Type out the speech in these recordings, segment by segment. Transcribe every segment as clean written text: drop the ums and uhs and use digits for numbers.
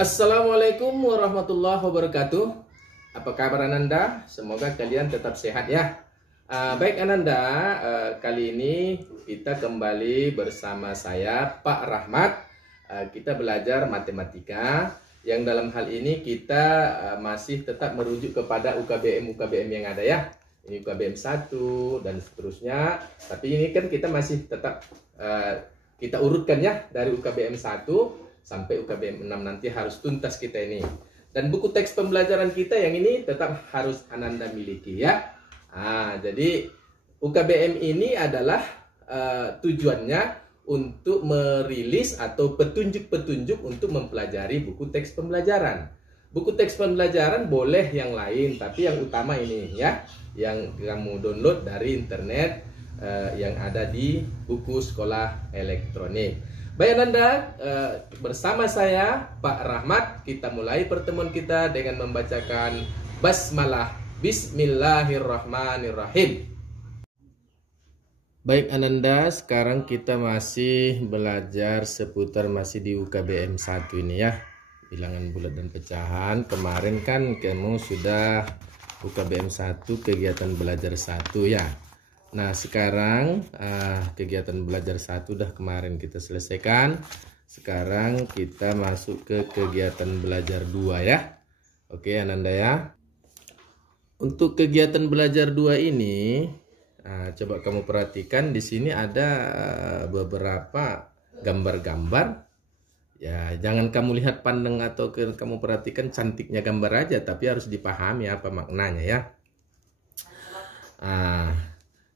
Assalamualaikum warahmatullahi wabarakatuh. Apa kabar Ananda? Semoga kalian tetap sehat ya. Baik Ananda, kali ini kita kembali bersama saya Pak Rahmat. Kita belajar matematika yang dalam hal ini kita masih tetap merujuk kepada UKBM yang ada ya. Ini UKBM 1 dan seterusnya. Tapi ini kan kita masih tetap kita urutkan ya dari UKBM 1 sampai UKBM 6 nanti harus tuntas kita ini. Dan buku teks pembelajaran kita yang ini tetap harus Ananda miliki ya. Jadi UKBM ini adalah tujuannya untuk merilis atau petunjuk-petunjuk untuk mempelajari buku teks pembelajaran. Buku teks pembelajaran boleh yang lain, tapi yang utama ini ya, yang kamu download dari internet yang ada di buku sekolah elektronik. Baik Ananda, bersama saya Pak Rahmat, kita mulai pertemuan kita dengan membacakan basmalah. Bismillahirrahmanirrahim. Baik Ananda, sekarang kita masih belajar seputar masih di UKBM 1 ini ya, bilangan bulat dan pecahan. Kemarin kan kamu sudah UKBM 1 kegiatan belajar 1 ya. Nah sekarang kegiatan belajar 1 udah kemarin kita selesaikan. Sekarang kita masuk ke kegiatan belajar 2 ya. Oke Ananda ya. Untuk kegiatan belajar 2 ini coba kamu perhatikan di sini ada beberapa gambar-gambar. Ya, jangan kamu lihat pandang atau kamu perhatikan cantiknya gambar aja, tapi harus dipahami apa maknanya ya.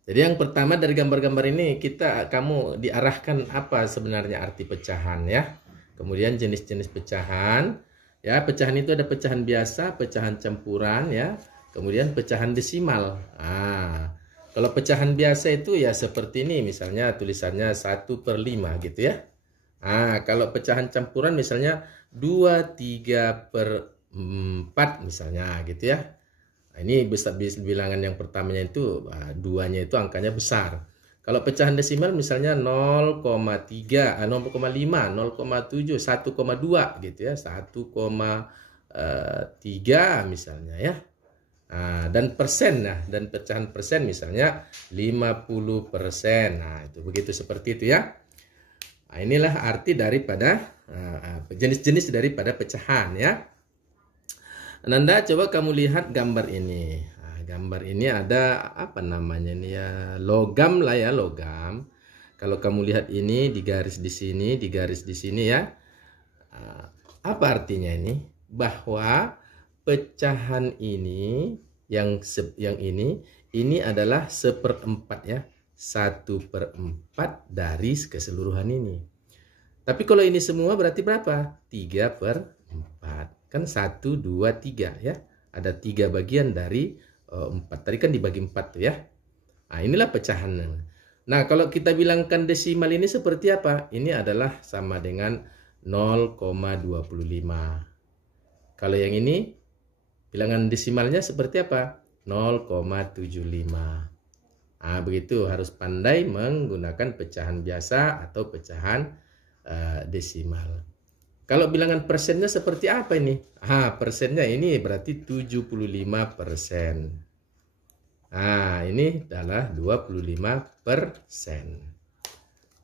Jadi yang pertama dari gambar-gambar ini kamu diarahkan apa sebenarnya arti pecahan ya. Kemudian jenis-jenis pecahan. Ya, pecahan itu ada pecahan biasa, pecahan campuran ya. Kemudian pecahan desimal. Kalau pecahan biasa itu ya seperti ini, misalnya tulisannya 1/5 gitu ya. Kalau pecahan campuran misalnya 2/3/4 misalnya gitu ya. Ini besar bilangan yang pertamanya itu, duanya itu angkanya besar. Kalau pecahan desimal misalnya 0,3, 0,5, 0,7, 1,2 gitu ya, 1,3 misalnya ya. Dan persen, dan pecahan persen misalnya 50%. Itu begitu seperti itu ya. Inilah arti daripada jenis-jenis daripada pecahan ya. Ananda coba kamu lihat gambar ini. Gambar ini ada apa namanya ini ya, logam lah ya, logam. Kalau kamu lihat ini di garis di sini, di garis di sini ya. Apa artinya ini? Bahwa pecahan ini yang ini adalah 1/4 ya. 1/4 dari keseluruhan ini. Tapi kalau ini semua berarti berapa? 3/4. Kan 1, 2, 3 ya. Ada 3 bagian dari 4. Tadi kan dibagi 4 tuh ya. Inilah pecahan. Nah kalau kita bilangkan desimal ini seperti apa? Ini adalah sama dengan 0,25. Kalau yang ini bilangan desimalnya seperti apa? 0,75. Begitu, harus pandai menggunakan pecahan biasa atau pecahan desimal. Kalau bilangan persennya seperti apa ini? Persennya ini berarti 75%. Ini adalah 25%.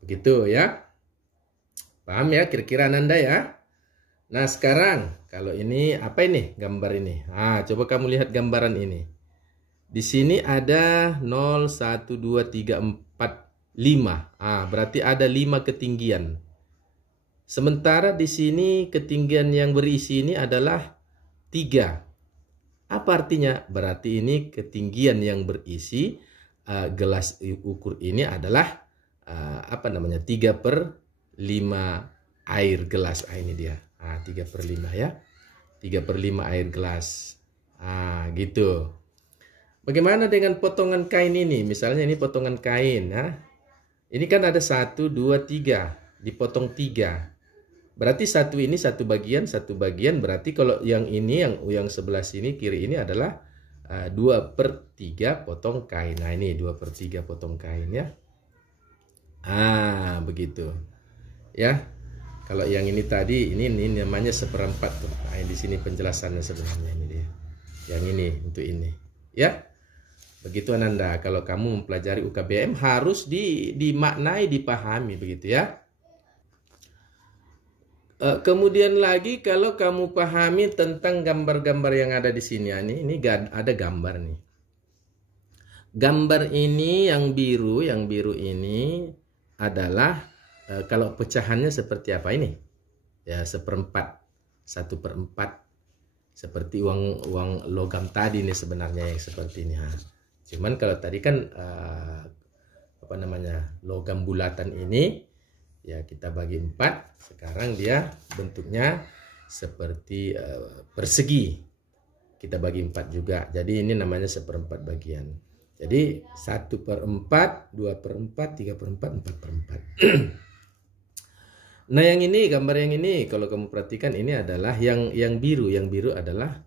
Begitu ya. Paham ya kira-kira Ananda ya? Nah sekarang kalau ini apa ini gambar ini? Coba kamu lihat gambaran ini. Di sini ada 0, 1, 2, 3, 4, 5. Berarti ada 5 ketinggian. Sementara di sini ketinggian yang berisi ini adalah 3. Apa artinya? Berarti ini ketinggian yang berisi gelas ukur ini adalah 3/5 air gelas. Ini dia. 3/5 ya. 3/5 air gelas. Gitu. Bagaimana dengan potongan kain ini? Misalnya ini potongan kain. Ini kan ada 1, 2, 3. Dipotong 3. Berarti ini satu bagian berarti kalau yang ini yang sebelah sini kiri ini adalah 2/3 potong kain. Ini 2/3 potong kain ya. Begitu. Ya. Kalau yang ini tadi, ini namanya 1/4 tuh. Nah, di sini penjelasannya sebenarnya ini dia. Yang ini untuk ini, ya. Begitu Ananda, kalau kamu mempelajari UKBM harus dimaknai, dipahami begitu ya. Kemudian lagi kalau kamu pahami tentang gambar-gambar yang ada di sini, ini ada gambar nih. Gambar ini yang biru ini adalah kalau pecahannya seperti apa ini? Ya 1/4, 1/4. Seperti uang logam tadi nih sebenarnya yang seperti ini. Cuman kalau tadi kan apa namanya, logam bulatan ini ya kita bagi 4. Sekarang dia bentuknya seperti persegi, kita bagi 4 juga. Jadi ini namanya 1/4 bagian. Jadi 1/4, 2/4, 3/4, 4/4. Nah yang ini, gambar yang ini kalau kamu perhatikan ini adalah yang biru. Yang biru adalah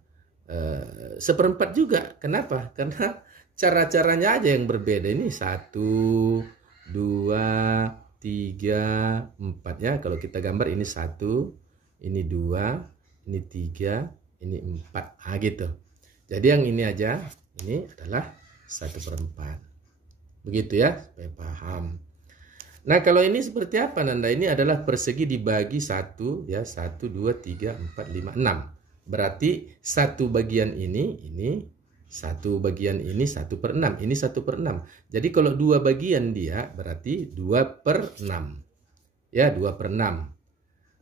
1/4 juga. Kenapa? Karena cara-caranya aja yang berbeda. Ini 1, 2, 3, 4 ya. Kalau kita gambar ini 1, ini 2, ini 3, ini 4. Gitu. Jadi yang ini aja, ini adalah 1/4. Begitu ya, supaya paham. Nah kalau ini seperti apa Nanda? Ini adalah persegi dibagi 1 ya, 1, 2, 3, 4, 5, 6. Berarti satu bagian ini satu bagian ini 1/6, ini 1/6. Jadi kalau dua bagian dia berarti 2/6. Ya, 2/6.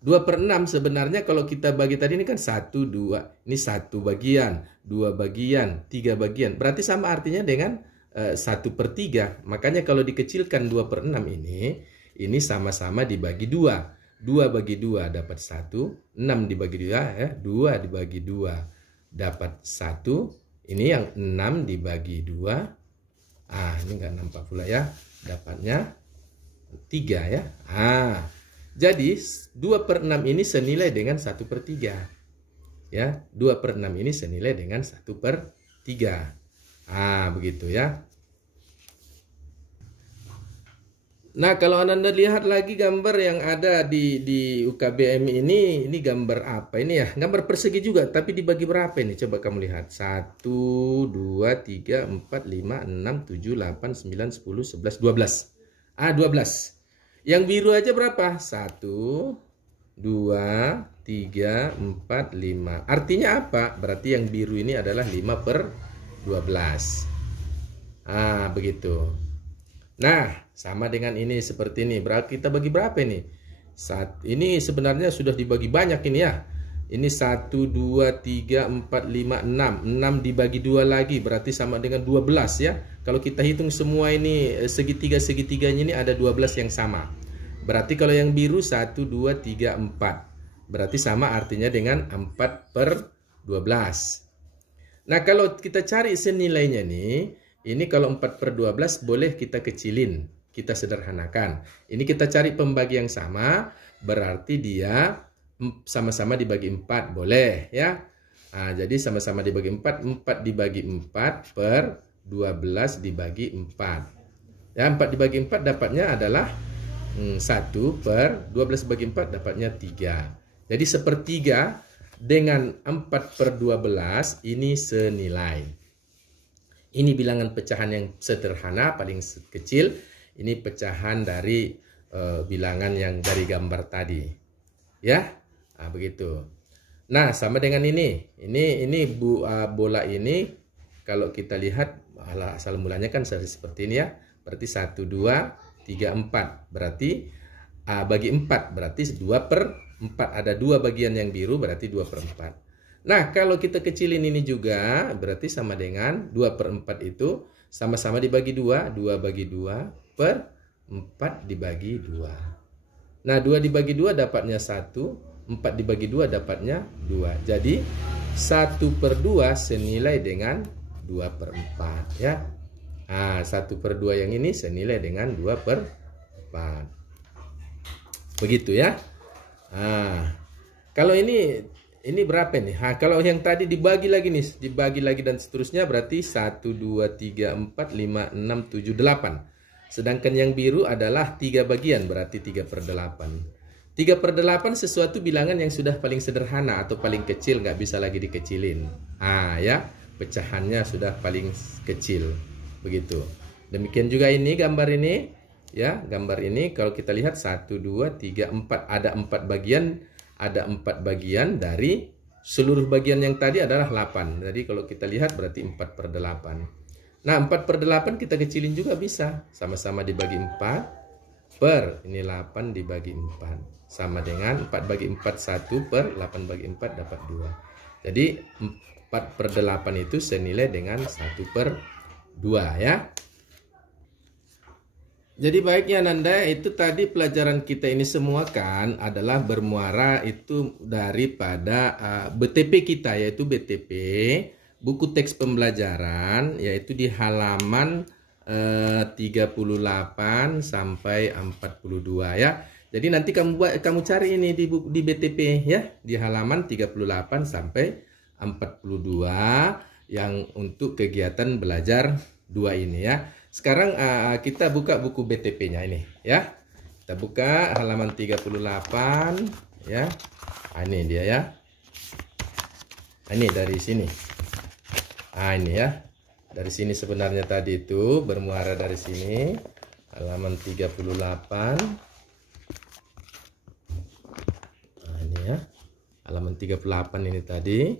2/6 sebenarnya kalau kita bagi tadi ini kan 1, 2. Ini 1 bagian, 2 bagian, 3 bagian. Berarti sama artinya dengan 1/3. Makanya kalau dikecilkan 2/6 ini sama-sama dibagi 2. 2 bagi 2 dapat 1, 6 dibagi 2 ya, 2 dibagi 2 dapat 1. Ini yang 6 dibagi 2. Ini nggak nampak pula ya. Dapatnya 3 ya. Jadi 2/6 ini senilai dengan 1/3. Ya, 2/6 ini senilai dengan 1/3. Begitu ya. Nah, kalau Anda lihat lagi gambar yang ada di UKBM ini gambar apa ini ya? Gambar persegi juga, tapi dibagi berapa ini? Coba kamu lihat. 1, 2, 3, 4, 5, 6, 7, 8, 9, 10, 11, 12. 12. Yang biru aja berapa? 1, 2, 3, 4, 5. Artinya apa? Berarti yang biru ini adalah 5/12. Begitu. Nah, sama dengan ini seperti ini. Berarti kita bagi berapa ini? Ini sebenarnya sudah dibagi banyak ini ya. Ini 1, 2, 3, 4, 5, 6. 6 dibagi 2 lagi berarti sama dengan 12 ya. Kalau kita hitung semua ini segitiga-segitiganya ini ada 12 yang sama. Berarti kalau yang biru 1, 2, 3, 4. Berarti sama artinya dengan 4/12. Nah, kalau kita cari senilainya nih, ini kalau 4/12 boleh kita kecilin, kita sederhanakan. Ini kita cari pembagi yang sama, berarti dia sama-sama dibagi 4, boleh ya. Jadi sama-sama dibagi 4, 4 dibagi 4/12 dibagi 4. Ya, 4 dibagi 4 dapatnya adalah 1/12 bagi 4 dapatnya 3. Jadi 1/3 dengan 4/12 ini senilai. Ini bilangan pecahan yang sederhana, paling kecil. Ini pecahan dari bilangan yang dari gambar tadi. Ya, begitu. Nah, sama dengan ini. Ini bola ini kalau kita lihat asal mulanya kan seperti ini ya. Berarti 1, 2, 3, 4. Berarti bagi 4 berarti 2/4. Ada 2 bagian yang biru berarti 2/4. Nah, kalau kita kecilin ini juga berarti sama dengan 2/4 itu sama-sama dibagi 2. 2 bagi 2/4 dibagi 2. Nah, 2 dibagi 2 dapatnya 1. 4 dibagi 2 dapatnya 2. Jadi 1/2 senilai dengan 2/4 ya. 1/2 yang ini senilai dengan 2/4. Begitu ya. Kalau ini berapa nih? Kalau yang tadi dibagi lagi nih, dibagi lagi dan seterusnya berarti 1, 2, 3, 4, 5, 6, 7, 8. Sedangkan yang biru adalah 3 bagian berarti 3/8. 3/8 sesuatu bilangan yang sudah paling sederhana atau paling kecil, nggak bisa lagi dikecilin. Ya, pecahannya sudah paling kecil. Begitu. Demikian juga ini gambar ini. Ya, gambar ini kalau kita lihat 1, 2, 3, 4. Ada 4 bagian. Ada 4 bagian dari seluruh bagian yang tadi adalah 8. Jadi kalau kita lihat berarti 4/8. Nah, 4/8 kita kecilin juga bisa. Sama-sama dibagi 4 per ini 8 dibagi 4. Sama dengan 4 bagi 4 1 per 8 bagi 4 dapat 2. Jadi 4/8 itu senilai dengan 1/2 ya. Jadi baiknya Ananda, itu tadi pelajaran kita ini semua kan adalah bermuara itu daripada BTP kita, yaitu BTP buku teks pembelajaran, yaitu di halaman 38 sampai 42 ya. Jadi nanti kamu cari ini di BTP ya, di halaman 38 sampai 42 yang untuk kegiatan belajar 2 ini ya. Sekarang kita buka buku BTP-nya ini ya. Kita buka halaman 38 ya. Ini dia ya. Ini dari sini. Ini ya. Dari sini sebenarnya tadi itu bermuara dari sini. Halaman 38. Ini ya. Halaman 38 ini tadi.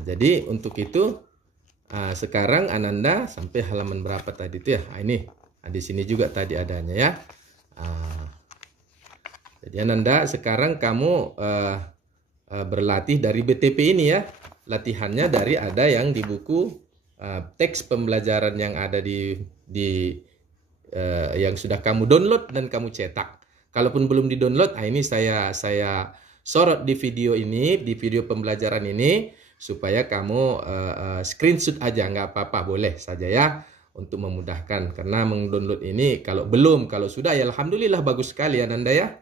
Jadi untuk itu sekarang Ananda sampai halaman berapa tadi itu ya? Ini di sini juga tadi adanya ya. Jadi Ananda sekarang kamu berlatih dari BTP ini ya. Latihannya dari ada yang di buku teks pembelajaran yang ada di yang sudah kamu download dan kamu cetak. Kalaupun belum di-download, ini saya sorot di video ini, di video pembelajaran ini, supaya kamu screenshot aja, nggak apa-apa, boleh saja ya, untuk memudahkan. Karena mendownload ini, kalau belum, kalau sudah, ya alhamdulillah bagus sekali Ananda ya.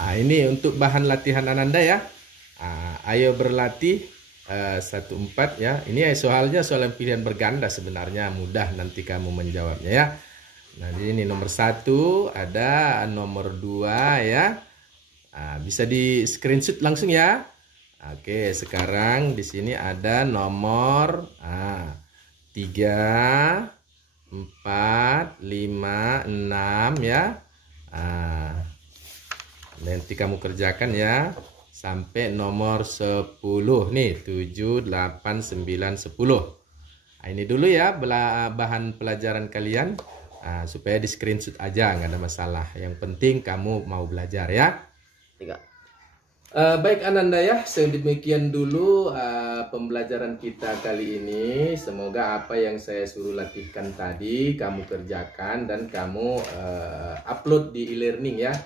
Ini untuk bahan latihan Ananda ya. Ayo berlatih 1/4 ya. Ini soalnya soal pilihan berganda, sebenarnya mudah nanti kamu menjawabnya ya. Nah, ini nomor 1, ada nomor 2 ya. Bisa di screenshot langsung ya. Oke, sekarang di sini ada nomor 3, 4, 5, 6 ya. Nanti kamu kerjakan ya sampai nomor 10 nih, 7, 8, 9, 10. Ini dulu ya bahan pelajaran kalian. Supaya di screenshot aja, nggak ada masalah. Yang penting kamu mau belajar ya. Baik Ananda ya, sedemikian dulu pembelajaran kita kali ini. Semoga apa yang saya suruh latihkan tadi kamu kerjakan dan kamu upload di e-learning ya.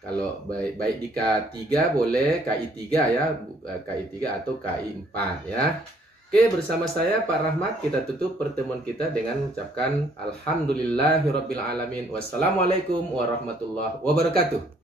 Kalau baik di K3 boleh, KI3 ya, KI3 atau KI4 ya. Oke, bersama saya Pak Rahmat, kita tutup pertemuan kita dengan mengucapkan Alhamdulillahirrabbilalamin. Wassalamualaikum warahmatullahi wabarakatuh.